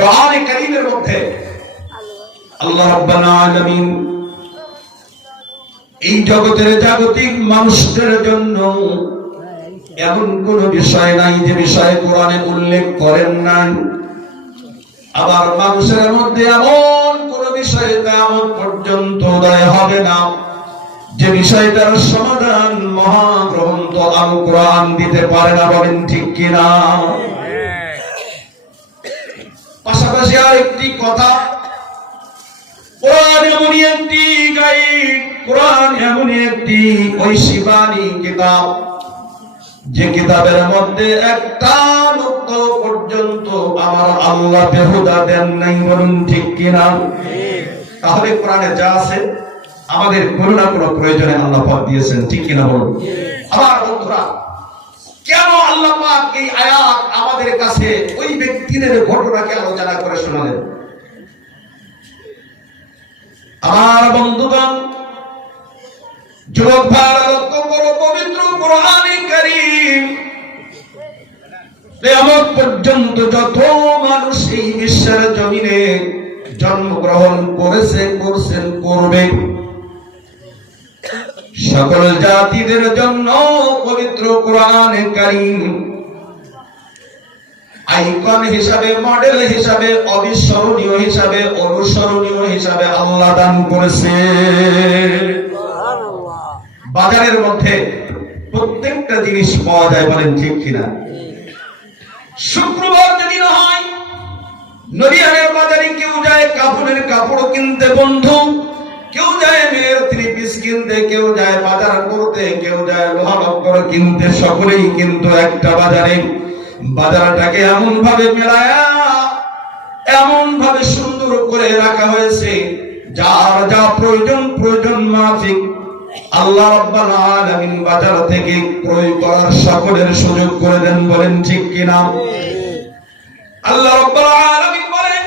কোরআনে কারীমের মধ্যে আল্লাহ রাব্বুল আলামিন এই জগতের জাগতিক মানুষদের জন্য এমন কোন বিষয় নাই যে বিষয়ে কোরআনে উল্লেখ করেন নাই। আবার মানুষের মধ্যে এমন কোন বিষয় কিয়ামত পর্যন্ত উদয় হবে না যে বিষয়টার সমাধান মহাগ্রন্থ আল কোরআন দিতে পারে না। বলেন ঠিক কিনা? পাশাপাশি আরেকটি কথা, কোরআন এমনই একটি গাইড, কোরআন এমনই একটি ঐশীবাণী কিতাব যে কিতাবের মধ্যে একটা নুক্তা পর্যন্ত আমার আল্লাহ বেহুদা দেন নাই। বলুন ঠিক কিনা? তাহলে কোরআনে যা আছে আমাদের কোনো না কোনো প্রয়োজনে আল্লাহ পাক দিয়েছেন, ঠিক কিনা বলুন? আমার বন্ধুরা, কেন আল্লাহ পাক এই আয়াত আমাদের কাছে ওই ব্যক্তির ঘটনাকে আলোচনা করে শোনালেন? আমার বন্ধুগণ, যুবক ভাইরা লক্ষ্য করো, পবিত্র কোরআনে কারীম কিয়ামত পর্যন্ত যত মানুষ এই বিশ্বের জমিনে জন্মগ্রহণ করেছে, করছেন, করবে, সকল জাতিদের জন্য পবিত্র কোরআনে কারীম আইকন হিসাবে, মডেল হিসাবে, অবিস্মরণীয় হিসাবে, অনুসরণীয় হিসাবে আল্লাহ দান করেছে। বাজারের মধ্যে প্রত্যেকটা জিনিস পাওয়া যায়, বলেন ঠিক কিনা? শুক্রবার যদি না হয় নদিয়ার বাজারে কেউ যায় কাপড়ের কাপড় কিনতে, বন্ধু, কেউ যায় মেয়ের থ্রি পিস কিনতে, কেউ যায় বাজার করতে, কেউ যায় লোহা লক্কর কিনতে, সকলেই কিন্তু একটা বাজারে। বাজারটাকে এমন ভাবে মেলায়া, এমন ভাবে সুন্দর করে রাখা হয়েছে, যার যা প্রয়োজন, প্রয়োজন মাফিক আল্লাহ রাব্বুল আলামিন বাজার থেকে ক্রয় করার সকলের সুযোগ করে দেন। বলেন ঠিক কিনা? আল্লাহ রাব্বুল আলামিন বলেন,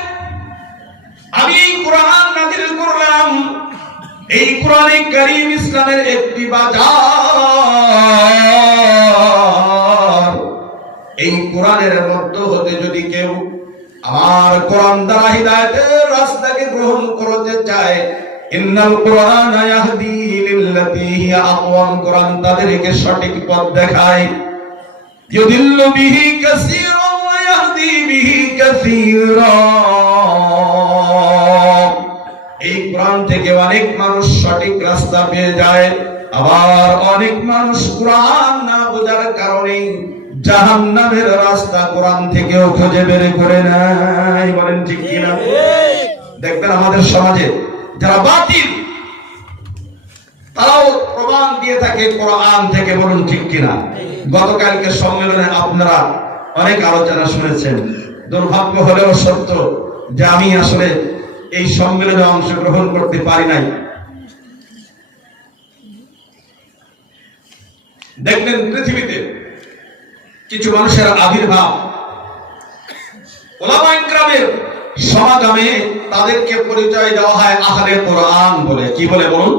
আমি এই কোরআন নাযিল করলাম, এই কোরআনে কারীম ইসলামের একটি বাজার। এই কোরআনের মধ্য হতে যদি কেউ আমার কোরআন দ্বারা হিদায়াতের রাস্তাকে গ্রহণ করতে চায়, ইন্নাল কোরআনা ইয়াহদি লিল্লাতী হিয়া আকওয়াম, কোরআন তাদেরকে সঠিক পথ দেখায়। ইউদিল্লু বিহি কাসীরান ওয়া ইয়াহদি বিহি কাসীরা, এই কোরআন থেকে অনেক মানুষ সঠিক রাস্তা পেয়ে যায়, আবার অনেক মানুষ কোরআন না বোঝার কারণে জাহান্নামের রাস্তা কোরআন থেকেও খুঁজে বের করে নেয়। বলেন ঠিক কিনা? দেখবেন আমাদের সমাজে যারা বাতিল, তারাও প্রমাণ দিয়ে থাকে কোরআন থেকে। বলুন ঠিক কিনা? গতকালকে সম্মেলনে আপনারা অনেক আলোচনা শুনেছেন। দুর্ভাগ্য হলেও সত্য যে আমি আসলে এই সম্মেলনে অংশগ্রহণ করতে পারি নাই। দেখবেন পৃথিবীতে কিছু মানুষের আবির্ভাব, উলামায়ে কেরামের সমাগমে তাদেরকে পরিচয় দেওয়া হয় আহলে কোরআন বলে। কি বলে বলুন?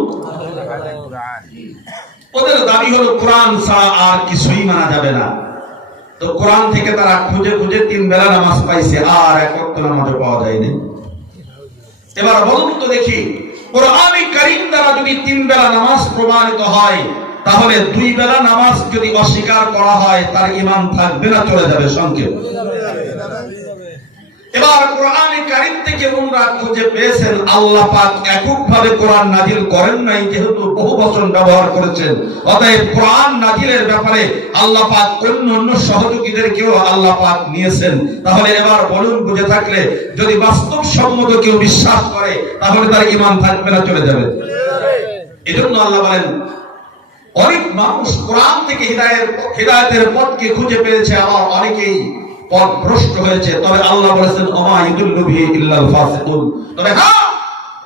ওদের দাবি হলো কোরআন ছাড়া আর কিছুই মানা যাবে না। তো কোরআন থেকে তারা খুঁজে খুঁজে 3 বেলা নামাজ পাইছে, আর এক ওয়াক্ত নামাজও পাওয়া যায়নি। এবার বলুন তো দেখি, কোরআনে কারীম দ্বারা যদি 3 বেলা নামাজ প্রমাণিত হয়, তাহলে 2 বেলা নামাজ যদি অস্বীকার করা হয় তার ঈমান থাকবে না, চলে যাবে সংক্ষেপ। এবার কোরআনে কারীম থেকে ওনারা খুঁজে পেয়েছেন আল্লাহ পাক এককভাবে কোরআন নাযিল করেন নাই, যেহেতু বহু বচন ব্যবহার করেছেন, অতএব কোরআন নাযিলের ব্যাপারে আল্লাহ পাক অন্য সহযোগীদেরকেও আল্লাহ পাক নিয়েছেন। তাহলে এবার বলুন, বুঝে থাকলে যদি বাস্তবসম্মত কেউ বিশ্বাস করে তাহলে তার ঈমান থাকবে না, চলে যাবে। এজন্য আল্লাহ বলেন, অনেক মানুষ কোরআন থেকে হিদায়াতের পথকে খুঁজে পেয়েছে, আবার অনেকেই পথভ্রষ্ট হয়েছে। তবে আল্লাহ বলেছেন, ওমা ইউদিল্লু বিহি ইল্লাল ফাসিকুন। তবে হ্যাঁ,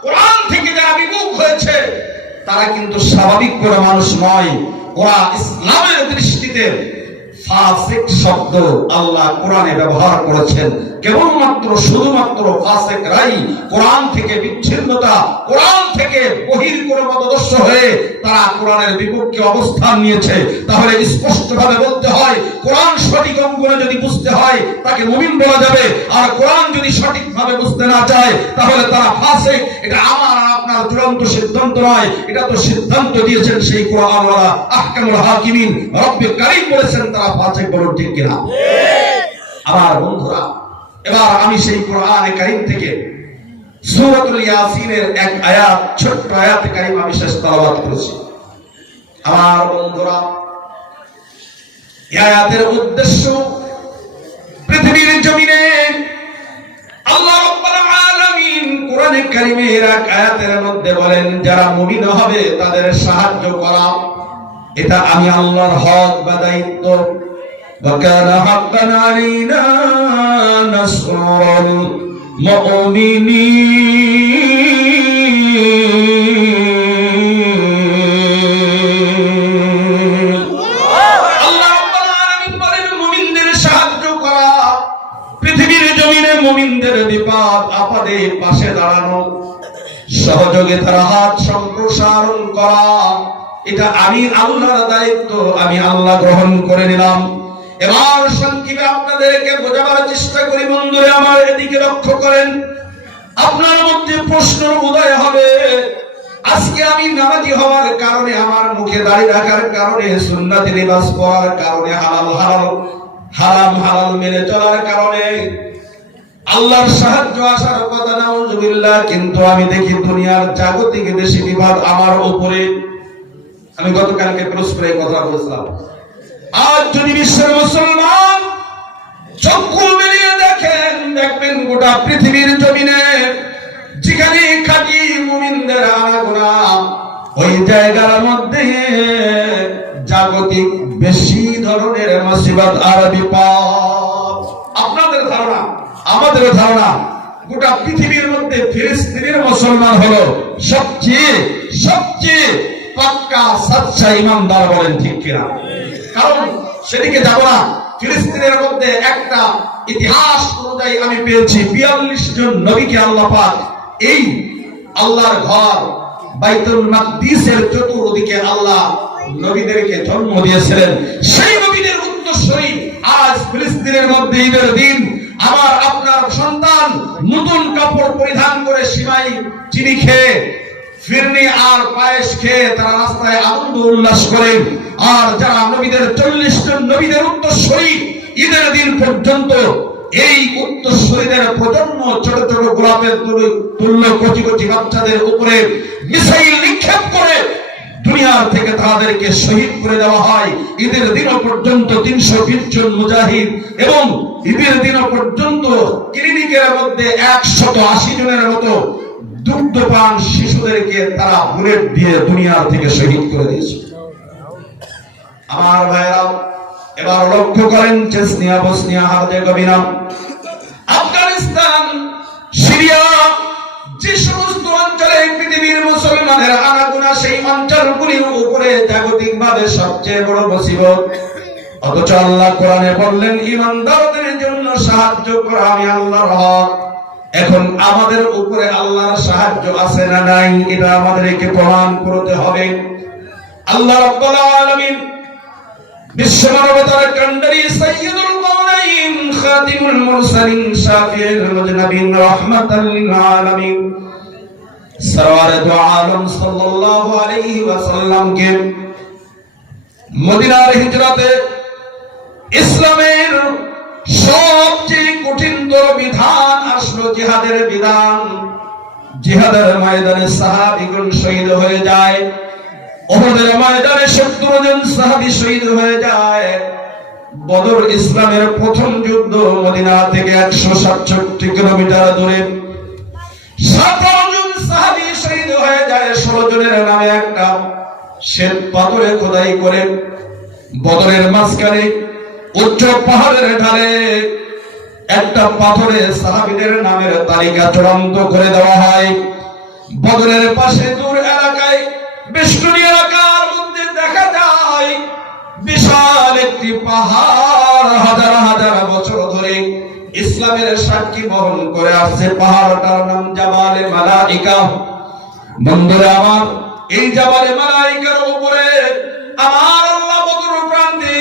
কোরআন থেকে যারা বিমুখ হয়েছে তারা কিন্তু স্বাভাবিক করে মানুষ নয়। ওরা ইসলামের দৃষ্টিতে ফাসিক শব্দ আল্লাহ কোরআনে ব্যবহার করেছেন। কেবলমাত্র শুধুমাত্র ফাসিকরাই কোরআন থেকে বিচ্ছিন্নতা, কোরআন থেকে বহির্গত মতাদর্শ হয়ে তারা কোরআনের বিপক্ষে অবস্থান নিয়েছে। তাহলে স্পষ্টভাবে বলতে হয়, কোরআন সঠিক অঙ্গনে যদি বুঝতে হয় তাকে মুমিন বলা যাবে, আর কোরআন যদি সঠিকভাবে বুঝতে না চায় তাহলে তারা ফাসিক। এটা আমার আর আপনার চূড়ান্ত সিদ্ধান্ত নয়, এটা তো সিদ্ধান্ত দিয়েছেন সেই কোরআনওয়ালা আহকামুল হাকিমিন রব্বুল কারীম বলেছেন তারা ফাসিক। বলুন ঠিক কিনা? আমার বন্ধুরা, এবার আমি সেই কোরআনে কারীম থেকে সূরাতুল ইয়াসিনের এক আয়াত, ছোট্ট আয়াত কারীম আমি শেষ তেলাওয়াত করেছি। আমার বন্ধুরা, এই আয়াতের উদ্দেশ্য পৃথিবীর জমিনে আল্লাহ রাব্বুল আলামিন কোরআনে কারীমের এক আয়াতের মধ্যে বলেন, যারা মুমিন হবে তাদের সাহায্য করা, এটা আমি আল্লাহর হক বা দায়িত্ব। وَكَانَ حَقًّا عَلَيْنَا نَصْرُ الْمُؤْمِنِينَ। আল্লাহ রাব্বুল আলামিন বলেন, মুমিনদের সাহায্য করা, পৃথিবীর জমিনে মুমিনদের বিপদ আপদে পাশে দাঁড়ানো, সহযোগিতার হাত সম্প্রসারণ করা, এটা আমি আল্লাহর দায়িত্ব, আমি আল্লাহ গ্রহণ করে নিলাম। এবার সংক্ষেপে আপনাদেরকে বোঝাবার চেষ্টা করি। বন্ধুরা আমার, এদিকে লক্ষ্য করেন, আপনার মধ্যে প্রশ্ন উদয় হবে, আজকে আমি নামাজি হওয়ার কারণে, আমার মুখে দাড়ি রাখার কারণে, সুন্নতি লিবাস পরার কারণে, হালাল হারাম হালাল মেনে চলার কারণে আল্লাহর সাহায্য আসার কথা, নাউজুবিল্লাহ, কিন্তু আমি দেখি দুনিয়ার জাগতিক বেশি বিবাদ আমার উপরে। আমি গতকালকে প্রশ্নে কথা বলছিলাম, আজ যদি বিশ্বের মুসলমান চক্ষু মিলিয়ে দেখেন, দেখবেন গোটা পৃথিবীর জমিনে যেখানে খাঁটি মুমিনদের আনাগোনা, ওই জায়গার মধ্যে জাগতিক বেশি ধরনের মুসিবত আর বিপদ। আপনাদের ধারণা, আমাদের ধারণা, গোটা পৃথিবীর মধ্যে ফিলিস্তিনের মুসলমান হলো সবচেয়ে পাক্কা সচ্চা ইমানদার। বলেন ঠিক কিনা? কারণ সেদিকে যাব না। ফিলিস্তিনের মধ্যে একটা ইতিহাস অনুযায়ী আমি পেয়েছি 42 জন নবীকে আল্লাহ পাক এই আল্লাহর ঘর বাইতুল মাকদিসের চতুর্দিকে আল্লাহ নবীদেরকে জন্ম দিয়েছিলেন। সেই নবীদের উত্তরসূরি আজ ফিলিস্তিনের মধ্যে ঈদের দিন আমার আপনার সন্তান নতুন কাপড় পরিধান করে সিমাই চিনি খেয়ে, ফিরনি আর পায়েস খেয়ে তারা রাস্তায় আনন্দ উল্লাস করেন। আর যারা নবীদের 40 জন নবীদের উত্তরসূরি ঈদের দিন পর্যন্ত এই উত্তরসূরিদের প্রজন্ম ছোট ছোট গোলাপের তুল্য কচি কচি বাচ্চাদের উপরে মিসাইল নিক্ষেপ করে দুনিয়ার থেকে তাদেরকে শহীদ করে দেওয়া হয়। ঈদের দিন পর্যন্ত 320 জন মুজাহিদ এবং ঈদের দিন পর্যন্ত ক্লিনিকের মধ্যে 180 জনের মতো দুগ্ধপান শিশুদেরকে তারা বুলেট দিয়ে দুনিয়ার থেকে শহীদ করে দিয়েছে। আমার ভাইরা, এবার লক্ষ্য করেন, Chechnya, Bosnia, Herzegovina, Afghanistan, Syria, যে সমস্ত অঞ্চলে পৃথিবীর মুসলমানের আনাগোনা, সেই অঞ্চলগুলির উপরে জাগতিকভাবে সবচেয়ে বড় মুসিবত। অথচ আল্লাহ কোরআনে বললেন, ঈমানদারদের জন্য সাহায্য করা আমি আল্লাহর হক। এখন আমাদের উপরে আল্লাহর সাহায্য আছে না নাই, এটা আমাদেরকে প্রমাণ করতে হবে। আল্লাহ রাব্বুল আলামিন বিশ্ব মানবতার কান্ডারি সাইয়্যিদুল কাওনাইন খাতিমুল মুরসালিন শাফিউল মুজনাবিন রাহমাতাল লিল আলামিন সরওয়ারে দু আলম সাল্লাল্লাহু আলাইহি ওয়াসাল্লামকে মদিনার হিজরতে ইসলামের সবচেয়ে কঠিনতর বিধান আসলো জিহাদের বিধান। জিহাদের ময়দানে সাহাবীগণ শহীদ হয়ে যায়। উহুদের ময়দানে 70 জন সাহাবী শহীদ হয়ে যায়। বদর ইসলামের প্রথম যুদ্ধ, মদিনা থেকে 167 কিলোমিটার দূরে 17 জন সাহাবী শহীদ হয়ে যায়। 16 জনের নামে একটা শ্বেত পাথরে খোদাই করে বদরের মাঝখানে উচ্চ পাহাড়ের ঢালে একটা পাথরে সাহাবীদের নামের তালিকা চূড়ান্ত করে দেওয়া হয়। বদরের পাশে দূর এলাকায়, বেষ্টনী এলাকার মধ্যে দেখা যায় বিশাল একটি পাহাড়, হাজার হাজার বছর ধরে ইসলাম ইসলামের সাক্ষী বহন করে আসছে। পাহাড়টার নাম জাবালে মালাইকা। বন্ধুরা আমার, এই জাবালে মালাইকার উপরে আমার আল্লাহ বদর প্রান্তে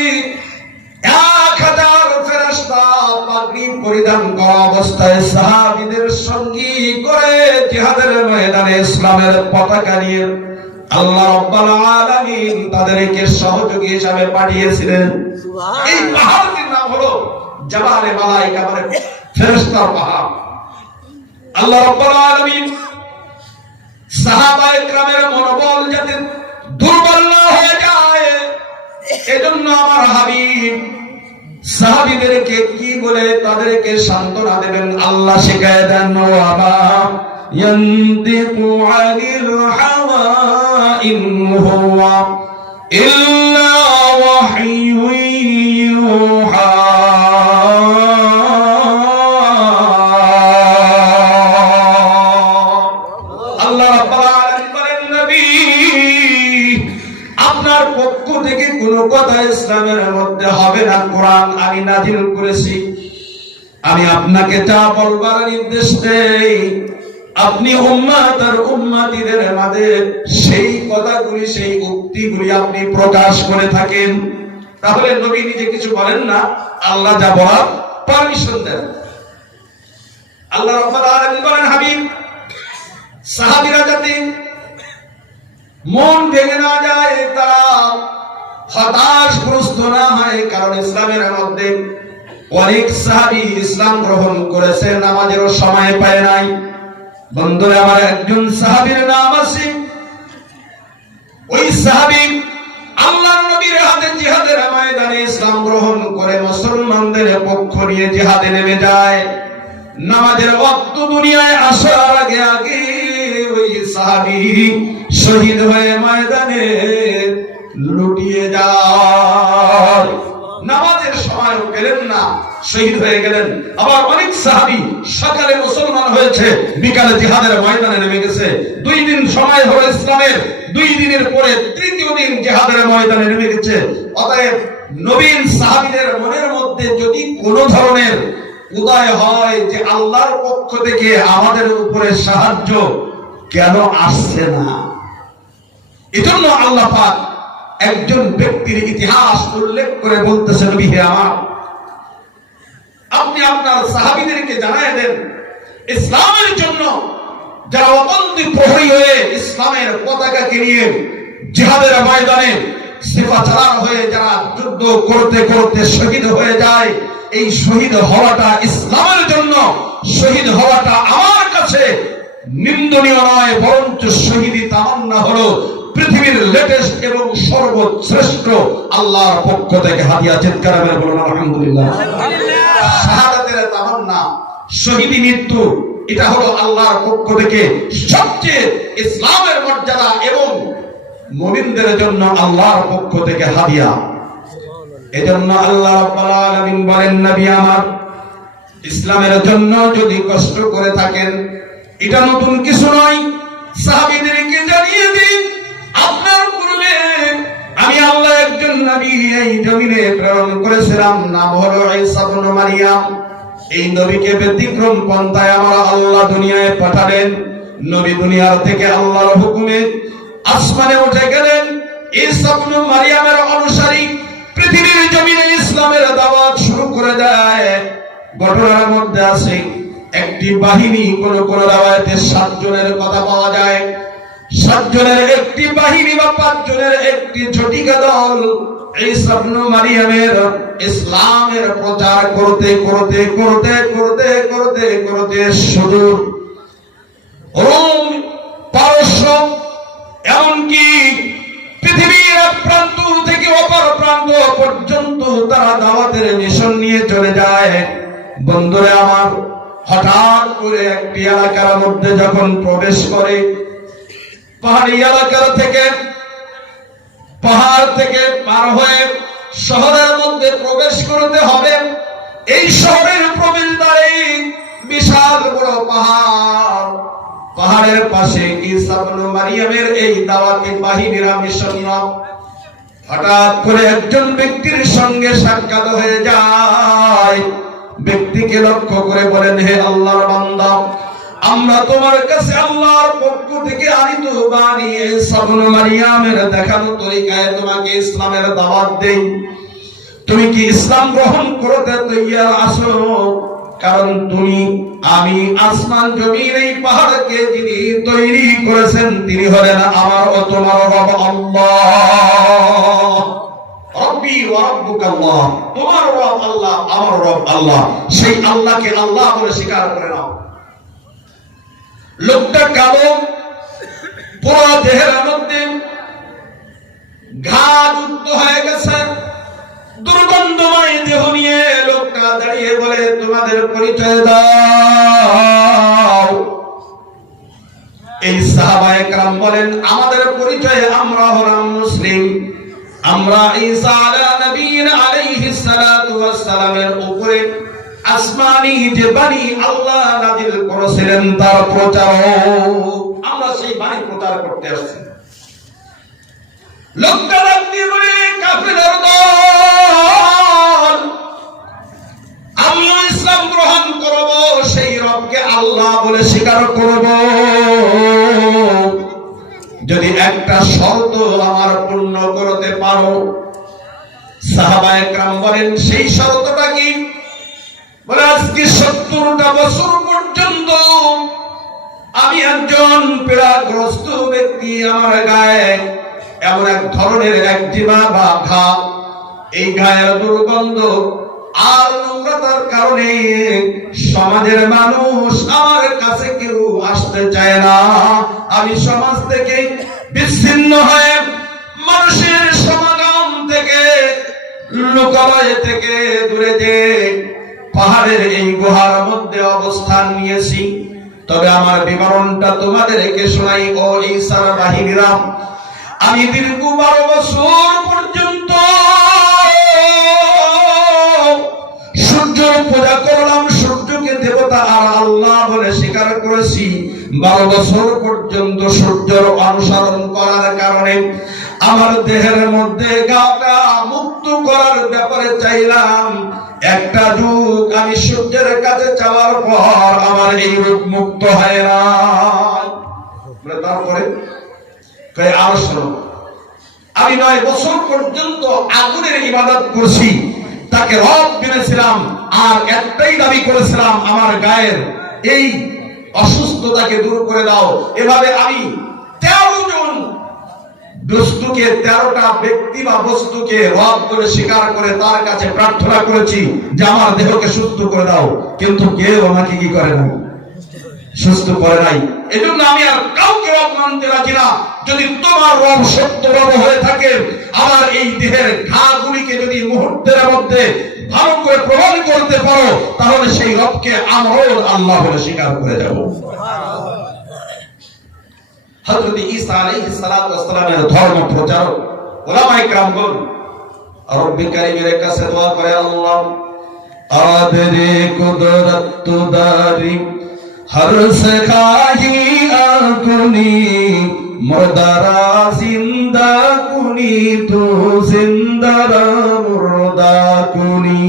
1000 ফেরেশতা পাগড়ি পরিধান করা অবস্থায় সাহাবীদের সঙ্গী করে জিহাদের ময়দানে ইসলামের পতাকা নিয়ে আল্লাহ রাব্বুল আলামিন তাদেরকে সহযোগী হিসেবে পাঠিয়েছিলেন। এই পাহাড়টির নাম হলো জাবালে মালাইকা, মানে ফেরেশতার পাহাড়। আল্লাহ রাব্বুল আলামিন সাহাবায়ে কেরামের মনোবল যাতে দুর্বল না হয়ে যায়, এজন্য আমার হাবিব সাহাবীদেরকে কি বলে তাদেরকে সান্ত্বনা দেবেন আল্লাহ শিখায় দেন। ওয়ামা ইয়ানতিকু আনিল হাওয়া ইন হুয়া ইল্লা ওয়াহয়ুন ইউহা। আল্লাহ রাব্বুল আলামিন বলেন, নবী আপনার পক্ষ থেকে কোনো কথা ইসলামের মধ্যে হবে না। কোরআন আমি নাযিল করেছি, আমি আপনাকে যা বলবার নির্দেশ দেই আপনি উম্মত আর উম্মতিদের মাঝে সেই কথাগুলি, সেই উক্তিগুলি আপনি প্রকাশ করে থাকেন। তাহলে নবী নিজে কিছু বলেন না, আল্লাহ যা বলার পারমিশন দেন। আল্লাহ রাব্বুল আলামিন বলেন, হাবিব সাহাবীরা যাতে মন ভেঙে না যায়, তারা হতাশগ্রস্ত না হয়, কারণ ইসলামের মধ্যে অনেক সাহাবী ইসলাম গ্রহণ করেছে, নামাজেরও সময় পায় নাই। বন্ধুরা আমার, একজন সাহাবীর নাম আছে, ওই সাহাবী আল্লাহর নবীর হাতে জিহাদের ময়দানে ইসলাম গ্রহণ করে মুসলমানদের পক্ষ নিয়ে জিহাদে নেমে যায়। নামাজের ওয়াক্ত দুনিয়ায় আসার আগে আগে ওই সাহাবী শহীদ হয়ে ময়দানে লুটিয়ে যায়। নামাজের সময় পেলেন না, শহীদ হয়ে গেলেন। আবার অনেক সাহাবী সকালে মুসলমান হয়েছে, বিকালে জিহাদের ময়দানে নেমে গেছে। 2 দিন সময় হলো ইসলামের, 2 দিনের পরে তৃতীয় দিন জিহাদের ময়দানে নেমে গেছে। অতএব নবীন সাহাবীদের মনের মধ্যে যদি কোনো ধরনের উদয় হয় যে আল্লাহর পক্ষ থেকে আমাদের উপরে সাহায্য কেন আসছে না, এজন্য আল্লাহ পাক একজন ব্যক্তির ইতিহাস উল্লেখ করে বলতেছেন, নবী হে আমার, আপনি আপনার সাহাবীদেরকে জানায় দেন ইসলামের জন্য যারা অতন্ত্র প্রহরী হয়ে ইসলামের পতাকাকে নিয়ে জিহাদের ময়দানে সিফা চালান হয়ে যারা যুদ্ধ করতে করতে শহীদ হয়ে যায়, এই শহীদ হওয়াটা ইসলামের জন্য, শহীদ হওয়াটা আমার কাছে নিন্দনীয় নয়, বরঞ্চ শহীদি তামান্না হলো পৃথিবীর লেটেস্ট এবং সর্বশ্রেষ্ঠ আল্লাহর পক্ষ থেকে হাদিয়া। চিৎকার করে বলুন আলহামদুলিল্লাহ। শাহাদাতের তামান্না, শহীদি মৃত্যু, এটা হলো আল্লাহর পক্ষ থেকে সবচেয়ে ইসলামের মর্যাদা এবং মুমিনদের জন্য আল্লাহর পক্ষ থেকে হাদিয়া। এজন্য আল্লাহ রাব্বুল আলামিন বলেন, নবী আমার, ইসলামের জন্য যদি কষ্ট করে থাকেন, এটা নতুন কিছু নয়, সাহাবীদেরকে জানিয়ে দিন আপনার পূর্বে আমি আল্লাহ একজন নবী এই জমিনে প্রেরণ করেছিলাম, নাম হলো ঈসা ইবনে মারইয়াম। এই নবীকে ব্যতিক্রম পন্থায় আমরা আল্লাহ দুনিয়ায় পাঠালেন। নবী দুনিয়ার থেকে আল্লাহর হুকুমে আসমানে উঠে গেলেন। ঈসা ইবনে মারইয়ামের অনুসারী পৃথিবীর জমিনে ইসলামের দাওয়াত শুরু করে দেয়। ঘটনার মধ্যে আছে একটি বাহিনী, কোন কোন রাওয়ায়াতে 7 জনের কথা পাওয়া যায়। 7 জনের একটি বাহিনী বা 5 জনের একটি ঝটিকা দল ঈসা ইবনে মারইয়ামের ইসলামের প্রচার করতে করতে করতে করতে করতে করতে সুদূর রোম, পারস্য, এমনকি পৃথিবীর এক প্রান্ত থেকে অপর প্রান্ত পর্যন্ত তারা দাওয়াতের মিশন নিয়ে চলে যায়। বন্ধুরা আমার, হঠাৎ করে একটি এলাকার মধ্যে যখন প্রবেশ করে, পাহাড়ি এলাকার থেকে, পাহাড় থেকে পার হয়ে শহরের মধ্যে প্রবেশ করতে হবে। এই শহরের প্রবেশদ্বারে বিশাল বড় পাহাড়, পাহাড়ের পাশে ঈসা ইবনে মারইয়ামের এই দাওয়াতি বাহিনীরা মিশন। হঠাৎ করে একজন ব্যক্তির সঙ্গে সাক্ষাৎ হয়ে যায়। ব্যক্তিকে লক্ষ্য করে বলেন, হে আল্লাহর বান্দা, আমরা তোমার কাছে আল্লাহর পক্ষ থেকে আনিত বাণী ঈসা ইবনে মারইয়ামের দেখানো তরিকায় তোমাকে ইসলামের দাওয়াত দেই। তুমি কি ইসলাম গ্রহণ করতে তৈয়ার আছো? কারণ তুমি, আমি, আসমান জমিন এই পাহাড়কে যিনি তৈরি করেছেন তিনি হলেন আমার ও তোমার রব আল্লাহ। রব্বি ওয়া রাব্বুকাল্লাহ, তোমার রব আল্লাহ, আমার রব আল্লাহ। সেই আল্লাহকে আল্লাহ বলে স্বীকার করে নাও। লোকটা কালো, পুরো দেহের মধ্যে ঘা যুক্ত হয়ে গেছে, দুর্গন্ধময় দেহ নিয়ে লোকটা দাঁড়িয়ে বলে, তোমাদের পরিচয় দাও। এই সাহাবায়ে কেরাম বলেন, আমাদের পরিচয়, আমরা হলাম মুসলিম, আমরা ঈসা আলা নবীনা আলাইহিস সালাতু ওয়াস সালামের উপরে আসমানি যে বাণী আল্লাহ নাযিল করেছিলেন তার প্রচারক, আমরা সেই বাণী প্রচার করতে আসছি। লোকটা ডাক দিয়ে বলে, কাফেরের দল, আমিও ইসলাম গ্রহণ করব, সেই রবকে আল্লাহ বলে স্বীকার করব, যদি একটা শর্ত আমার পূর্ণ করতে পারো। সাহাবায়ে কেরাম বলেন, সেই শর্তটা কি? বলে, আজকে 70টা বছর পর্যন্ত আমি একজন পীড়াগ্রস্ত ব্যক্তি, আমার গায়ে এমন এক ধরনের একজিমা বা ঘা, এই গায়ের দুর্গন্ধ আর নোংরাতার কারণে সমাজের মানুষ আমার কাছে কেউ আসতে চায় না। আমি সমাজ থেকে বিচ্ছিন্ন হয়ে, মানুষের সমাগম থেকে, লোকালয় থেকে দূরে যে পাহাড়ের এই গুহার মধ্যে অবস্থান নিয়েছি। তবে আমার বিবরণটা তোমাদেরকে শোনাই, ও ঈসার বাহিনীরা। আমি দীর্ঘ 12 বছর পর্যন্ত সূর্যের পূজা করলাম, সূর্যকে দেবতা আর আল্লাহ বলে স্বীকার করেছি। 12 বছর পর্যন্ত সূর্যের অনুসরণ করার কারণে আমার দেহের মধ্যে গাটা মুক্ত করার ব্যাপারে চাইলাম। একটা যুগ আমি সূর্যের কাছে যাওয়ার পর আমার এই রূপ মুক্ত হয় না। তারপরে আর শোনো, আমি 9 বছর পর্যন্ত আগুনের ইবাদত করছি, তাকে রব মেনেছিলাম, আর একটাই দাবি করেছিলাম, আমার গায়ের এই অসুস্থতাকে দূর করে দাও। এভাবে আমি 13 জন বস্তুকে, 13টা ব্যক্তি বা বস্তুকে রব বলে স্বীকার করে তার কাছে প্রার্থনা করেছি যে আমার দেহকে সুস্থ করে দাও, কিন্তু কেউ আমাকে কি করে না, সুস্থ করে নাই। এজন্য আমি আর কাউকে রব মানতে রাজি না। যদি তোমার রব সত্য রব হয়ে থাকে, আমার এই দেহের ঘাগুলিকে যদি মুহূর্তের মধ্যে ভালো করে প্রমাণ করতে পারো, তাহলে সেই রবকে আমরাও আল্লাহ বলে স্বীকার করে যাব। হযরত ঈসা আলাইহিস সালাতু ওয়াস সালামের ধর্ম প্রচারক উলামায়ে কেরামগণ রব্বি কারীমের কাছে দোয়া করে, আল্লাহ আদরে কুদরত তুদারি हर सखाही आकुनी मुर्दारा जिंदा कुनी तो जिंदारा मुर्दा कुनी।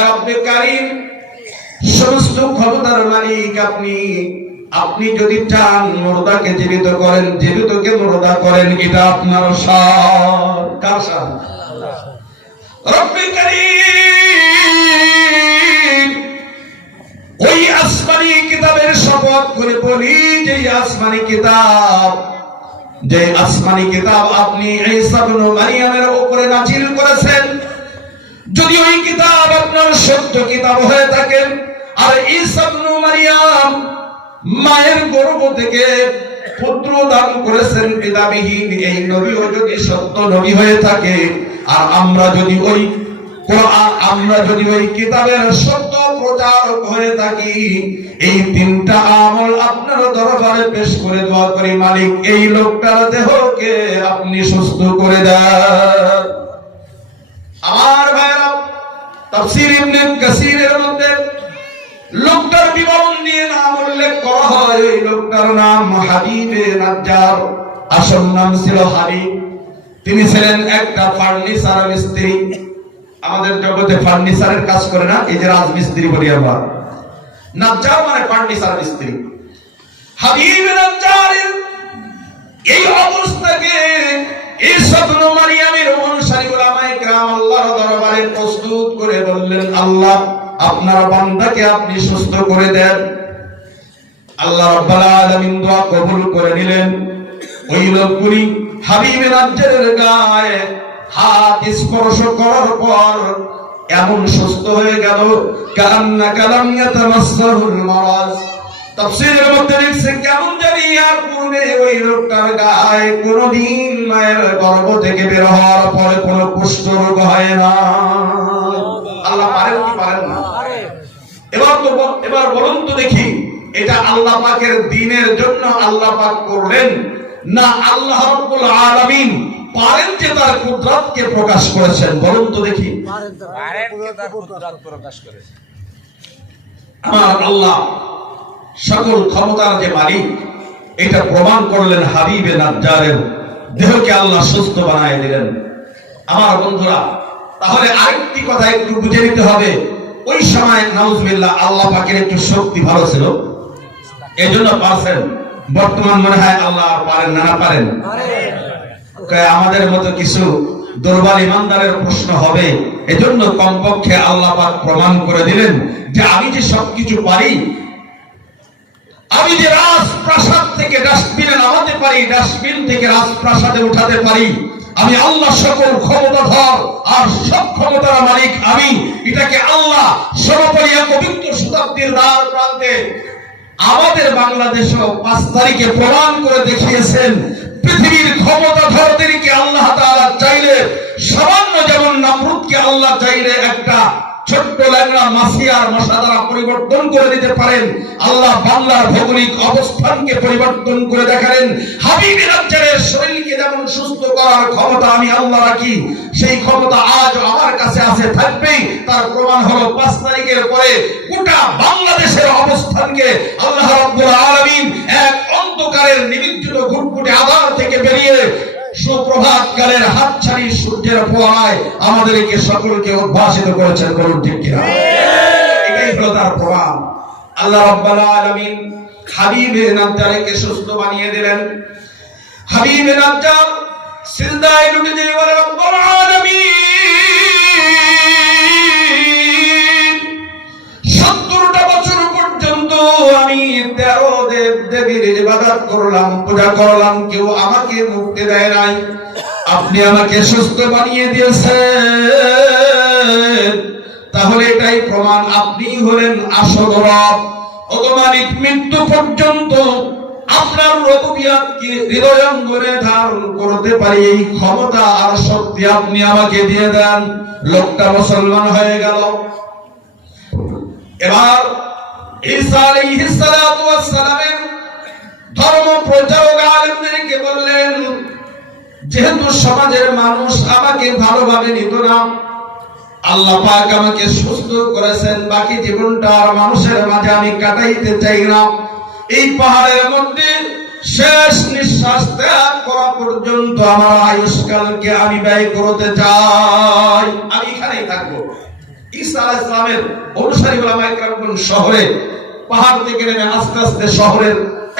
रब्बे कारीम, समस्त ক্ষমতার মালিক আপনি। আপনি যদি চান মুর্দাকে জীবিত করেন, জীবিতকে মুর্দা করেন, এটা আপনার শান। কার শান? রব্বে কারীম, ওই আসমানি কিতাবের শপথ করে বলি, যে আসমানি কিতাব আপনি ঈসা ইবনে মারইয়ামের উপরে নাযিল করেছেন, যদি ওই কিতাব আপনার সত্য কিতাব হয়ে থাকে, আর ঈসা ইবনে মারইয়াম মায়ের গর্ভ থেকে পুত্র দান করেছেন পিতাবিহীন, এই নবীও যদি সত্য নবী হয়ে থাকে, আর আমরা যদি ওই কিতাবের সত্য প্রচারক হয়ে থাকি, এই 3টা আমল আপনার দরবারে পেশ করে দোয়া করি, মালিক এই লোকটার দেহকে আপনি সুস্থ করে দেন। আমার ভাইরা, তাফসীর ইবনে কাসীরের মধ্যে লোকটার বিবরণ নিয়ে নাম উল্লেখ করা হয়। এই লোকটার নাম হাবিবে নাজ্জার, আসল নাম ছিল হাবিব। তিনি ছিলেন একটা ফার্নিচার মিস্ত্রি। আমাদের জগতে ফার্নিচারের কাজ করে না, এই যে রাজমিস্ত্রি বলি আমরা, নাজ্জার মানে ফার্নিচার মিস্ত্রি। হাবিব নাজ্জারের এই অবস্থাকে ঈসা ইবনে মারইয়ামের অনুসারী উলামায়ে কেরাম আল্লাহর দরবারে প্রস্তুত করে বললেন, আল্লাহ আপনার বান্দাকে আপনি সুস্থ করে দেন। আল্লাহ রাব্বুল আলামিন দোয়া কবুল করে নিলেন। ওই লোকগুলি হাবিব নাজ্জারের গায়ে হাত স্পর্শ করার পর এমন সুস্থ হয়ে গেল, কান্না কালাম ইয়াতামাসসাহুল মারাজ। তাফসীরের মধ্যে লিখছে কেমন জানি আর পূর্বে ওই লোকটার গায়ে কোনদিন মায়ের গর্ভ থেকে বের হওয়ার পরে কোনো কুষ্ঠ রোগ হয় না। আল্লাহ পারেন কি পারেন না? এবার বলুন তো দেখি, এটা আল্লাহ পাকের দ্বীনের জন্য আল্লাহ পাক করলেন, না আল্লাহ রাব্বুল আলামিন পারেন যে তার কুদরতকে প্রকাশ করেছেন? বলুন তো দেখি। পারেন যে তার কুদরত প্রকাশ করেছেন। আমার আল্লাহ সকল ক্ষমতার যে মালিক, এটা প্রমাণ করলেন হাবিবে নাজ্জারের দেহকে আল্লাহ সুস্থ বানায় দিলেন। আমার বন্ধুরা, তাহলে আরেকটি কথা একটু বুঝে নিতে হবে, ওই সময় নাউজুবিল্লাহ আল্লাহ পাকের একটু শক্তি ভালো ছিল, এজন্য পারছেন। বর্তমান মনে হয় আল্লাহ আর পারেন না? না পারেন? আমাদের মতো কিছু দুর্বল ইমানদারের প্রশ্ন হবে, এজন্য কমপক্ষে আল্লাহ পাক প্রমাণ করে দিলেন যে আমি যে সবকিছু পারি। আমি যে রাজপ্রাসাদ থেকে ডাস্টবিনে নামাতে পারি, ডাস্টবিন থেকে রাজপ্রাসাদে উঠাতে পারি, আমি আল্লাহ সকল ক্ষমতাধর আর সব ক্ষমতার মালিক আমি। এটাকে আল্লাহ সর্বোপরি পবিত্র শতাব্দীর দ্বার প্রান্তে আমাদের বাংলাদেশও 5 তারিখে প্রমাণ করে দেখিয়েছেন। পৃথিবীর ক্ষমতাধরদেরকে আল্লাহ তাআলা চাইলে সামান্য, যেমন নমরুদকে আল্লাহ চাইলে একটা ছোট্ট ল্যাংড়া মাছি আর মশা দ্বারা পরিবর্তন করে দিতে পারেন, আল্লাহ বাংলার ভৌগোলিক অবস্থানকে পরিবর্তন করে দেখালেন। হাবিব নাজ্জারের শরীরকে যেমন সুস্থ করার ক্ষমতা আমি আল্লাহ রাখি, সেই ক্ষমতা আজ আমার কাছে আছে, থাকবেই। তার প্রমাণ হলো 5 তারিখের পরে গোটা বাংলাদেশের অবস্থানকে আল্লাহ রাব্বুল আলামিন এক অন্ধকারের নিমজ্জিত ঘুটঘুটে আধার থেকে বেরিয়ে সুপ্রভাত কালের হাতছানি সূর্যের ফোয়ারায় আমাদেরকে সকলকে উদ্ভাসিত করেছেন। বলুন ঠিক কিনা? এটাই হলো তার প্রমাণ। আল্লাহ রাব্বুল আলামিন হাবিবে নাজ্জারকে সুস্থ বানিয়ে দিলেন। হাবিবে নাজ্জার সিজদায় লুটে দিয়ে বলে, রব্বুল আলামিন 70টা বছর পর্যন্ত আমি 13 দেব দেবীর ইবাদত করলাম, পূজা করলাম, কেউ আমাকে মুক্তি দেয় নাই। আপনি আমাকে সুস্থ বানিয়ে দিয়েছেন, তাহলে এটাই প্রমাণ আপনি হলেন আসল রব। ওগো মালিক, মৃত্যু পর্যন্ত আপনার রুবুবিয়তকে হৃদয়ঙ্গনে ধারণ করতে পারি এই ক্ষমতা আর শক্তি আপনি আমাকে দিয়ে দেন। লোকটা মুসলমান হয়ে গেল। এবার ঈসা আলাইহিস সালাতু ওয়াস সালামের ধর্ম প্রচারক আলেমদেরকে বললেন, যেহেতু সমাজের মানুষ আমাকে ভালোভাবে নিত না, আল্লাহ পাক আমাকে সুস্থ করেছেন, বাকি জীবনটা আর মানুষের মাঝে আমি কাটাইতে চাই না। এই পাহাড়ের মধ্যে শেষ নিঃশ্বাস ত্যাগ করা পর্যন্ত আমার আয়ুষ্কালকে আমি ব্যয় করতে চাই, আমি এখানেই থাকবো। ঈসা আলাইহিস সালামের অনুসারী উলামায়ে কেরাম শহরে পাহাড় থেকে নেমে আস্তে আস্তে শহরের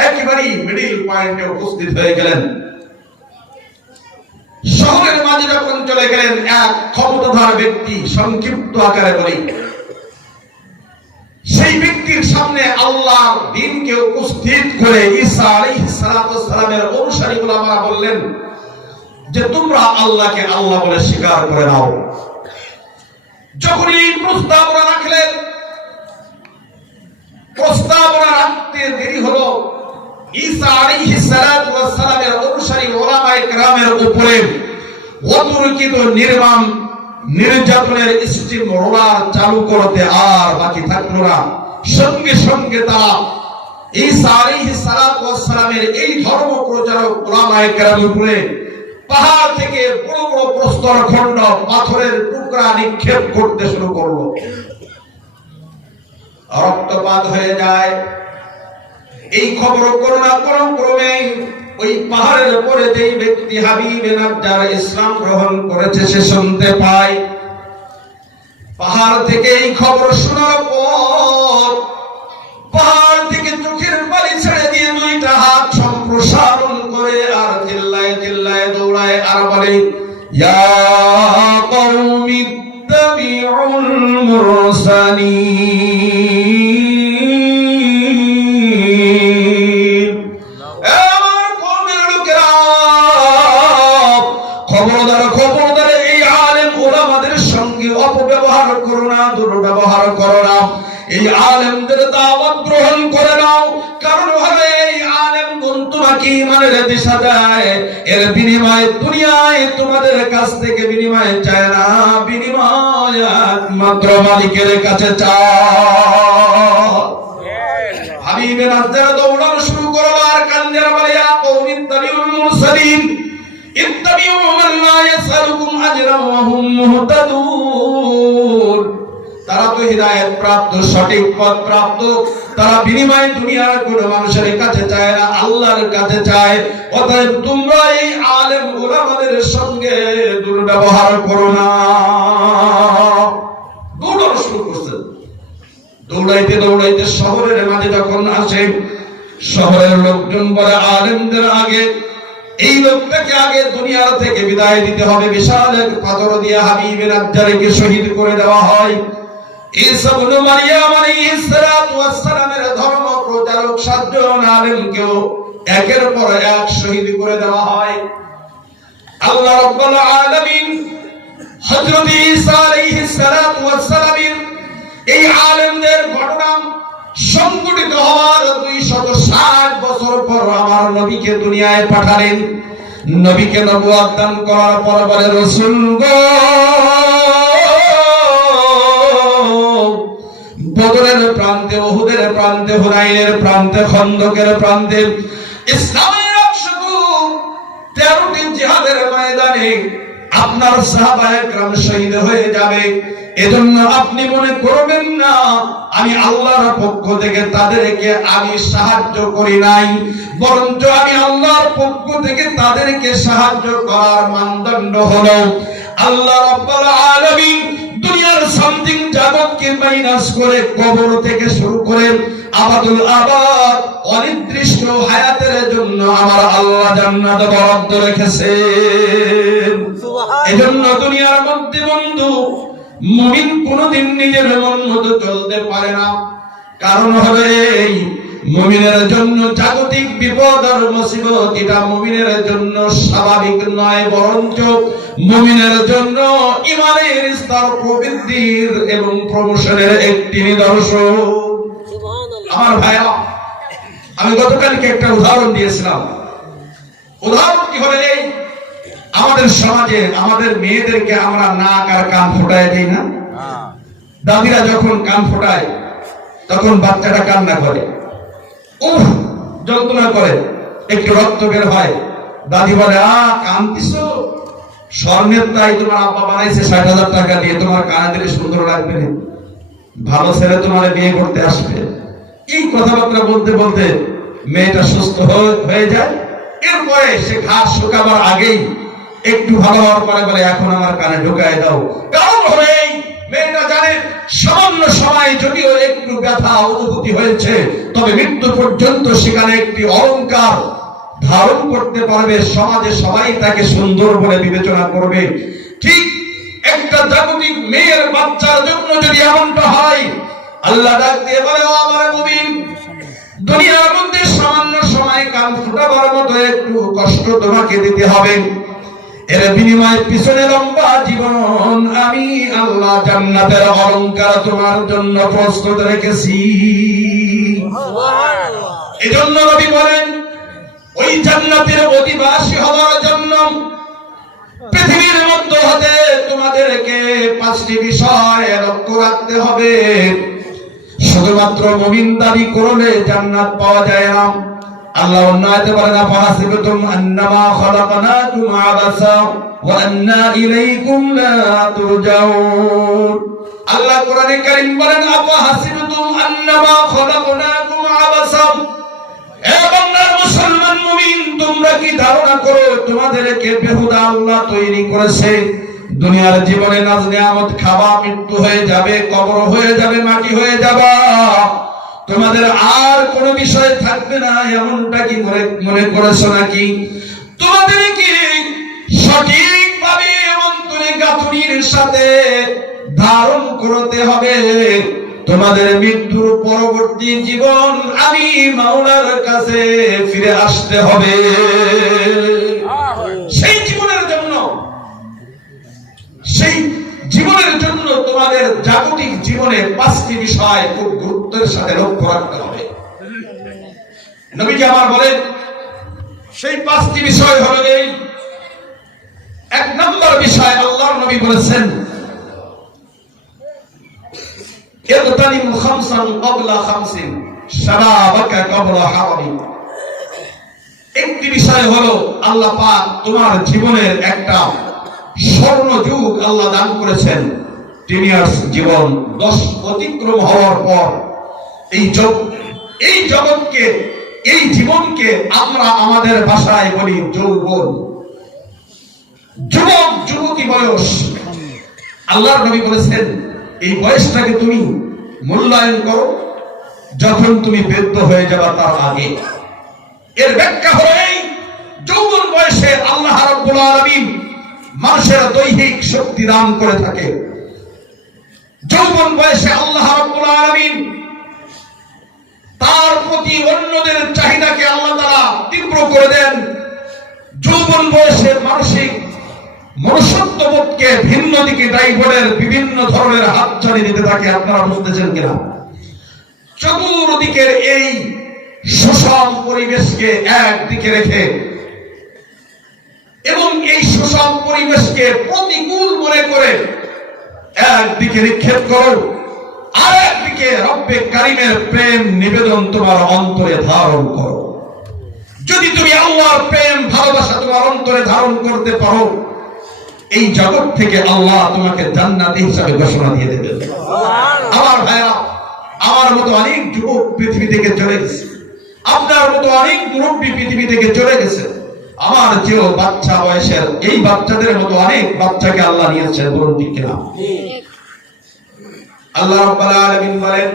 একেবারেই মিডল পয়েন্টে উপস্থিত হয়ে গেলেন। শহরের মাঝে যখন চলে গেলেন, এক ক্ষমতাধর ব্যক্তি, সংক্ষিপ্ত আকারে বলি, সেই ব্যক্তির সামনে আল্লাহর দ্বীনকে উপস্থিত করে ঈসা আলাইহিস সালামের অনুসারী উলামারা বললেন যে তোমরা আল্লাহকে আল্লাহ বলে স্বীকার করে নাও। যখন এই প্রস্তাবনা রাখলেন, প্রস্তাবনা রাখতে দেরি হলো, ঈসা আলাইহিস সালামের অনুসারী উলামায়ে কেরামের উপরে অতর্কিত নির্মম নির্যাতনের স্টিম রোলার চালু করতে আর বাকি থাকলো না। সঙ্গে সঙ্গে তারা ঈসা আলাইহিস সালামের এই ধর্ম প্রচারক উলামায়ে কেরামের উপরে পাহাড় থেকে বড় বড় প্রস্তর খণ্ড, পাথরের টুকরা নিক্ষেপ করতে শুরু করলো। রক্তপাত হয়ে যায়। এই খবর করোনা ক্রমে ওই পাহাড়ের উপরে যেই ব্যক্তি হাবিবে নাজ্জার ইসলাম গ্রহণ করেছে সে শুনতে পায়। পাহাড় থেকে এই খবর শোনার পর পাহাড় থেকে চোখের পানি ছেড়ে দিয়ে দুইটা হাত সম্প্রসারণ করে আর চিল্লায় চিল্লায় দৌড়ায় আর বলে, ইয়া কওমি ইত্তাবিউল মুরসালিন। আমার কওমের লোকেরা, খবরদার খবরদার, এই আলেম ওলামাদের সঙ্গে অপব্যবহার করো না, দুর্ব্যবহার করো না। এই আলেমদের দাওয়াত গ্রহণ করে নাও, কারণ হলো এই আলেমগণ তোমাকে ঈমানের দিশা দেয়। এর বিনিময়ে দুনিয়ায় তোমাদের কাছ থেকে বিনিময় চায় না, বিনিময় একমাত্র মালিকের কাছে চায়। হাবিবে নাজ্জার দৌড়ানো শুরু করলো আর কান্দে বলে, ইয়া কওমি ইত্তাবিউল মুরসালিন ইত্তাবিউ মান লা ইয়াসআলুকুম আজরান ওয়া হুম মুহতাদুন। তারা তো হিদায়াত প্রাপ্ত, সঠিক পথ প্রাপ্ত, তারা বিনিময় দুনিয়ার কোন মানুষের কাছে চায় না, আল্লাহর কাছে চায়। অতএব তোমরা এই আলেম ওলামাদের সঙ্গে দুর্ব্যবহার করো না। দৌড়ানো শুরু করছে। দৌড়াইতে দৌড়াইতে শহরের মাঝে যখন আসে, শহরের লোকজন বলে, আলেমদের আগে এই লোকটাকে আগে দুনিয়া থেকে বিদায় দিতে হবে। বিশাল এক পাথর দিয়ে হাবিবে নাজ্জারকে শহীদ করে দেওয়া হয়। ঈসা ইবনে মারইয়াম আলাইহিস সালাতু ওয়াস সালামের ধর্ম প্রচারক 7 জন আলেমকেও একের পর এক শহীদ করে দেওয়া হয়। আল্লাহ রাব্বুল আলামিন হযরত ঈসা আলাইহিস সালাতু ওয়াস সালামের এই আলেমদের ঘটনা সংঘটিত হওয়ার 260 বছর পর আমার নবীকে দুনিয়ায় পাঠালেন। নবীকে নবুয়ত দান করার পর বলে, রাসূল গো, বদরের প্রান্তে, উহুদের প্রান্তে, হুনাইনের প্রান্তে, খন্দকের প্রান্তে, ইসলামের 13টি জিহাদের ময়দানে আপনার সাহাবায়ে কেরাম শহীদ হয়ে যাবে। এজন্য আপনি মনে করবেন না আমি আল্লাহর পক্ষ থেকে তাদেরকে আমি সাহায্য করি নাই, বরঞ্চ আমি আল্লাহর পক্ষ থেকে তাদেরকে সাহায্য করার মানদণ্ড হলো আল্লাহ রাব্বুল আলামিন দুনিয়ার সামথিং জগৎকে মাইনাস করে কবর থেকে শুরু করে আবাদুল আবাদ অনির্দিষ্ট হায়াতের জন্য আমার আল্লাহ জান্নাত বরাদ্দ রেখেছেন। এজন্য দুনিয়ার মধ্যে বন্ধু মুমিন কোনদিন নিজের মন মতো চলতে পারে না। কারণ হলো এই, মুমিনের জন্য জাগতিক বিপদ আর মুসিবত এটা মুমিনের জন্য স্বাভাবিক নয়, বরঞ্চ মুমিনের জন্য ঈমানের স্তর প্রবৃদ্ধির এবং প্রমোশনের একটি নিদর্শন। আমার ভাইরা, আমি গতকালকে একটা উদাহরণ দিয়েছিলাম। উদাহরণ কি হলো এই, আমাদের সমাজে আমাদের মেয়েদেরকে আমরা নাক আর কান ফোটায় দেই না? দাদিরা যখন কান ফোটায় তখন বাচ্চাটা কান্না করে, উফ যন্ত্রণা করে, একটু রক্ত বের হয়। দাদি বলে, কান্দিছো? স্বর্ণের তাই তোমার আব্বা বানাইছে 60,000 টাকা দিয়ে, তোমার কানে দিলে সুন্দর লাগবে না, ভালো ছেলে তোমার বিয়ে করতে আসবে। এই কথাবার্তা বলতে বলতে মেয়েটা সুস্থ হয়ে যায়। এরপরে সে ঘাস শুকাবার আগেই একটু ভালো হওয়ার পরে বলে, এখন আমার কানে ঢুকায় দাও। কারণ হলো এই, মেয়েটা জানে সামান্য সময় যদিও একটু ব্যথা অনুভূতি হয়েছে, তবে মৃত্যু পর্যন্ত সেখানে একটি অলংকার ধারণ করতে পারবে, সমাজে সবাই তাকে সুন্দর বলে বিবেচনা করবে। ঠিক একটা জাগতিক মেয়ের বাচ্চার জন্য যদি এমনটা হয়, আল্লাহ ডাক দিয়ে বলে, ও আমার মুমিন, দুনিয়ার মধ্যে সামান্য সময় কান ফুটাবার মতো একটু কষ্ট তোমাকে দিতে হবে, এর বিনিময়ে পিছনে লম্বা জীবন আমি আল্লাহ জান্নাতের অলংকার তোমার জন্য প্রস্তুত রেখেছি। এজন্য নবী বলেন, ওই জান্নাতের অধিবাসী হওয়ার জন্য পৃথিবীর মধ্যে হতে তোমাদেরকে 5টি বিষয় লক্ষ্য রাখতে হবে। শুধুমাত্র মুমিন দাবি করলে জান্নাত পাওয়া যায় না। আল্লাহ অন্য আয়াতে বলেন, আফাহাসিবতুম আন্নামা খালাকনাকুম আবাসা ওয়া আন্না ইলাইকুম লা তুরজাউন। আল্লাহ কোরআনে কারীম বলেন, আফাহাসিবতুম আন্নামা খালাকনাকুম আবাসা, হে বান্দার মুসলমান মুমিন, তোমরা কি ধারণা করো তোমাদেরকে বেহুদা আল্লাহ তৈরি করেছে? দুনিয়ার জীবনে নাজ নিয়ামত খাওয়া, মৃত্যু হয়ে যাবে, কবর হয়ে যাবে, মাটি হয়ে যাবা, তোমাদের আর কোনো বিষয় থাকবে না, এমনটা কি মনে করেছো নাকি? তোমাদের কি সঠিকভাবে অন্তরে গাঁথুনির সাথে ধারণ করতে হবে তোমাদের মৃত্যুর পরবর্তী জীবন আমি মাওলার কাছে ফিরে আসতে হবে। সেই জীবনের জন্য তোমাদের জাগতিক জীবনে 5টি বিষয় খুব গুরুত্বের সাথে লক্ষ্য রাখতে হবে। নবীজি আমার বলেন সেই 5টি বিষয় হলো এই। 1 নম্বর বিষয় আল্লাহর নবী বলেছেন, ইগতানিম খামসান ক্বাবলা খামসিন শাবাবাকা ক্বাবলা হারামিক। একটি বিষয় হলো আল্লাহ পাক তোমার জীবনের একটা স্বর্ণ যুগ আল্লাহ দান করেছেন। 10 ইয়ার্স জীবন 10 অতিক্রম হওয়ার পর এই জগৎকে, এই জীবনকে আমরা আমাদের ভাষায় বলি যৌবন, যুবক যুবতী বয়স। আল্লাহর নবী বলেছেন এই বয়সটাকে তুমি মূল্যায়ন করো যখন তুমি বৃদ্ধ হয়ে যাবা তার আগে। এর ব্যাখ্যা হলো এই, যৌবন বয়সে আল্লাহ রাব্বুল আলামিন মানুষের দৈহিক শক্তি দান করে থাকে। যৌবন বয়সে আল্লাহ রাব্বুল আলামিন তার প্রতি অন্যদের চাহিদাকে আল্লাহ তাআলা তীব্র করে দেন। যৌবন বয়সে মানসিক মনুষ্যত্ববোধকে ভিন্ন দিকে ডাইভার্টের বিভিন্ন ধরনের হাতছানি দিতে থাকে। আপনারা বুঝতেছেন কিনা? চতুর্দিকের এই সুষম পরিবেশকে একদিকে রেখে এবং এই সুষম পরিবেশকে প্রতিকূল মনে করে একদিকে নিক্ষেপ করো, আর একদিকে রব্বে কারিমের প্রেম নিবেদন তোমার অন্তরে ধারণ করো। যদি তুমি আল্লাহর প্রেম ভালোবাসা তোমার অন্তরে ধারণ করতে পারো, এই জগৎ থেকে আল্লাহ তোমাকে জান্নাতি হিসাবে ঘোষণা দিয়ে দেবেন। আমার ভাইরা, আমার মতো অনেক যুবক পৃথিবী থেকে চলে গেছে, আপনার মতো অনেক মুরব্বী পৃথিবী থেকে চলে গেছে। আমার চেয়েও বাচ্চা বয়সের এই বাচ্চাদের মতো অনেক বাচ্চাকে আল্লাহ নিয়েছেন। বলুন ঠিক কিনা? আল্লাহ রাব্বুল আলামিন বলেন,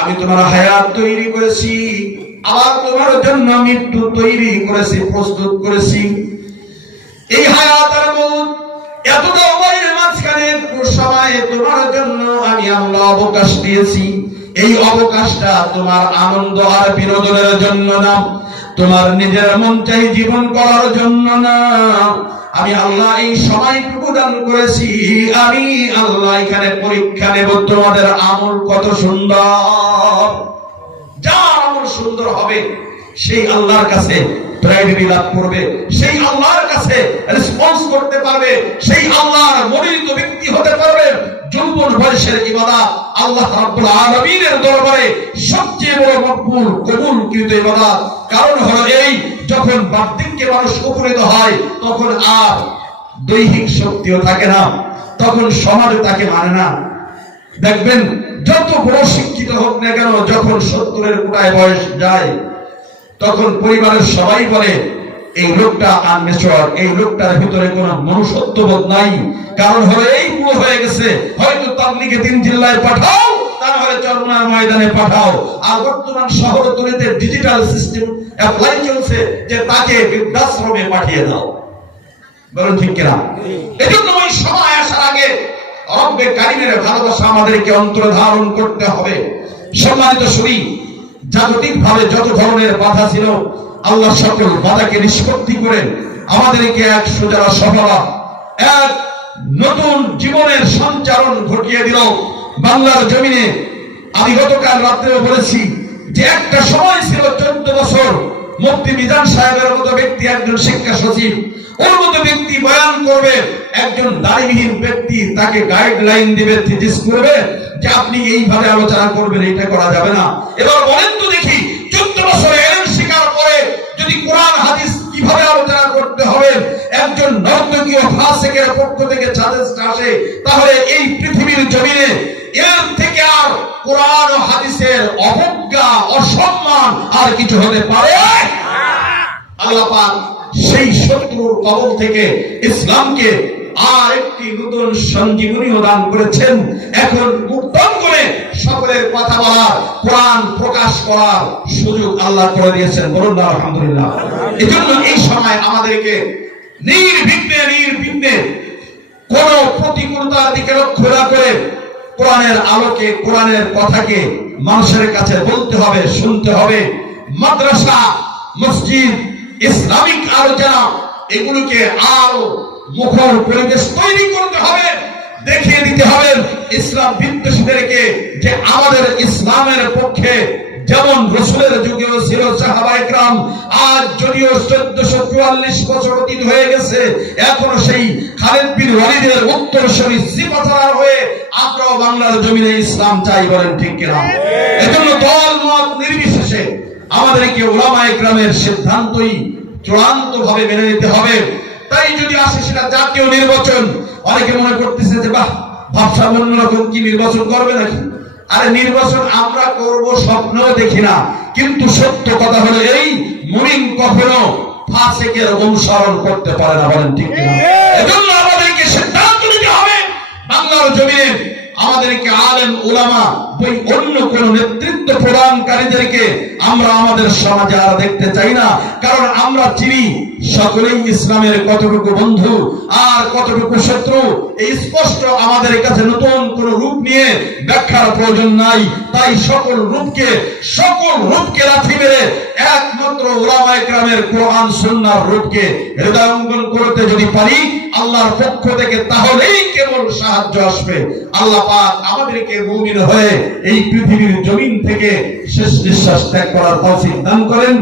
আমি তোমার হায়াত তৈরি করেছি, আবার তোমার জন্য মৃত্যু তৈরি করেছি, প্রস্তুত করেছি। এই হায়াত আর মউত এতটা উভয়ের মাঝখানে একটু সময় তোমার জন্য আমি আল্লাহ অবকাশ দিয়েছি। এই অবকাশটা তোমার আনন্দ আর বিনোদনের জন্য না, তোমার নিজের মন চাই জীবন করার জন্য না। আমি আল্লাহ এই সময়টুকু দান করেছি, আমি আল্লাহ এখানে পরীক্ষা নেব তোমাদের আমল কত সুন্দর। যার আমল সুন্দর হবে সেই আল্লাহর কাছে প্রায়োরিটি লাভ করবে, সেই আল্লাহর কাছে রেসপন্স করতে পারবে, সেই আল্লাহর মনোনীত ব্যক্তি হতে পারবে। যৌবন বয়সের ইবাদত আল্লাহ রাব্বুল আলামিনের দরবারে সবচেয়ে বড় মকবুল কবুলকৃত ইবাদত। কারণ হলো এই, যখন বার্ধক্যে মানুষ উপনীত হয় তখন আর দৈহিক শক্তিও থাকে না, তখন সমাজ তাকে মানে না। দেখবেন যত বড় শিক্ষিত হোক না কেন, যখন 70-এর কোটায় বয়স যায় তখন পরিবারের সবাই বলে এই লোকটা আনমেচুর, এই লোকটার ভিতরে কোনো মনুষ্যত্ববোধ নাই। কারণ হলো এই বুড়ো হয়ে গেছে, হয়তো তাবলীগে 3 জেলায় পাঠাও, তাহলে চরমনার ময়দানে পাঠাও। আর বর্তমান শহরতলিতে ডিজিটাল সিস্টেম অ্যাপ্লাই চলছে যে তাকে বৃদ্ধাশ্রমে পাঠিয়ে দাও। বলুন ঠিক কিনা? এজন্য ওই সময় আসার আগে রব্বে কারিমের ভালোবাসা আমাদেরকে অন্তরে ধারণ করতে হবে। সম্মানিত শুনি, জাগতিক ভাবে যত ধরনের বাধা ছিল আল্লাহ সকল বাধাকে নিষ্পত্তি করে আমাদেরকে এক সোজা সফলা, এক নতুন জীবনের সঞ্চারণ ঘটিয়ে দিল বাংলার জমিনে। আমি গতকাল রাত্রে বলেছি যে একটা সময় ছিল 14 বছর মুফতি মিজান সাহেবের মতো ব্যক্তি একজন শিক্ষা সচিব, ওর মতো ব্যক্তি বয়ান করবে, একজন দাড়িবিহীন ব্যক্তি তাকে গাইডলাইন দিবে, থিসিস করবে যে আপনি এইভাবে আলোচনা করবেন, এটা করা যাবে না। এবার বলেন তো দেখি, 14 বছর এলেম শিকার করে যদি কোরআন হাদিস কিভাবে আলোচনা করতে হবে একজন নর্তকীয় ফাসিকের পক্ষ থেকে সাজেস্ট আসে, তাহলে এই পৃথিবীর জমিনে এর থেকে আর কোরআন ও হাদিসের অবজ্ঞা, অসম্মান আর কিছু হতে পারে? আল্লাহ পাক সেই শত্রুর কবল থেকে ইসলামকে আর একটি নতুন সঞ্জীবনীও দান করেছেন। এখন মুক্তম করে সকলের কথা বলার, কোরআন প্রকাশ করার সুযোগ আল্লাহ করে দিয়েছেন। বলুন না আলহামদুলিল্লাহ। এজন্য এই সময় আমাদেরকে নির্বিঘ্নে কোন প্রতিকূলতার দিকে লক্ষ্য না করে কোরআনের আলোকে, কোরআনের কথাকে মানুষের কাছে বলতে হবে, শুনতে হবে। মাদ্রাসা, মসজিদ, ইসলামিক আলোচনা এগুলোকে আরো মুখর পরিবেশ তৈরি করতে হবে। দেখিয়ে দিতে হবে ইসলাম বিদ্বেষীদেরকে যে আমাদের ইসলামের পক্ষে যেমন রাসূলের যুগেও ছিল সাহাবায়ে কেরাম, আজ যদিও 1444 বছর অতীত হয়ে গেছে, এখনো সেই খালিদ বিন ওয়ালিদের উত্তরসূরি সিপাহসালার হয়ে আমরাও বাংলার জমিনে ইসলাম চাই। বলেন ঠিক কিনা? এজন্য দল মত নির্বিশেষে আমাদেরকে উলামায়ে কেরামের সিদ্ধান্তই চূড়ান্ত ভাবে মেনে নিতে হবে। তাই যদি আসে সেটা জাতীয় নির্বাচন, অনেকে মনে করতেছে যে বাহ, ভাবসা অন্যরকম, কি নির্বাচন করবে নাকি? আরে নির্বাচন আমরা করব স্বপ্নও দেখি না, কিন্তু সত্য কথা হলো এই, মুমিন কখনো ফাসিকের অনুসরণ করতে পারে না। বলেন ঠিক কিনা? এজন্য আমাদেরকে সিদ্ধান্ত নিতে হবে বাংলার জমিনে আমাদেরকে আলেম উলামা ওই অন্য কোন নেতৃত্ব প্রদানকারীদেরকে আমরা আমাদের সমাজে আর দেখতে চাই না। কারণ আমরা চিনি সকলেই ইসলামের কতটুকু বন্ধু আর কতটুকু শত্রু, এই স্পষ্ট আমাদের কাছে নতুন কোন রূপ নিয়ে ব্যাখ্যার প্রয়োজন নাই। তাই সকল রূপকে লাথি মেরে একমাত্র উলামায়ে কেরামের কোরআন সুন্নাহর রূপকে হৃদয়ঙ্গম করতে যদি পারি আল্লাহর পক্ষ থেকে, তাহলেই কেবল সাহায্য আসবে। আল্লাহ পাক আমাদেরকে মুমিন হয়ে এই পৃথিবীর জমিন থেকে শেষ নিঃশ্বাস ত্যাগ করার তৌফিক দান করেন।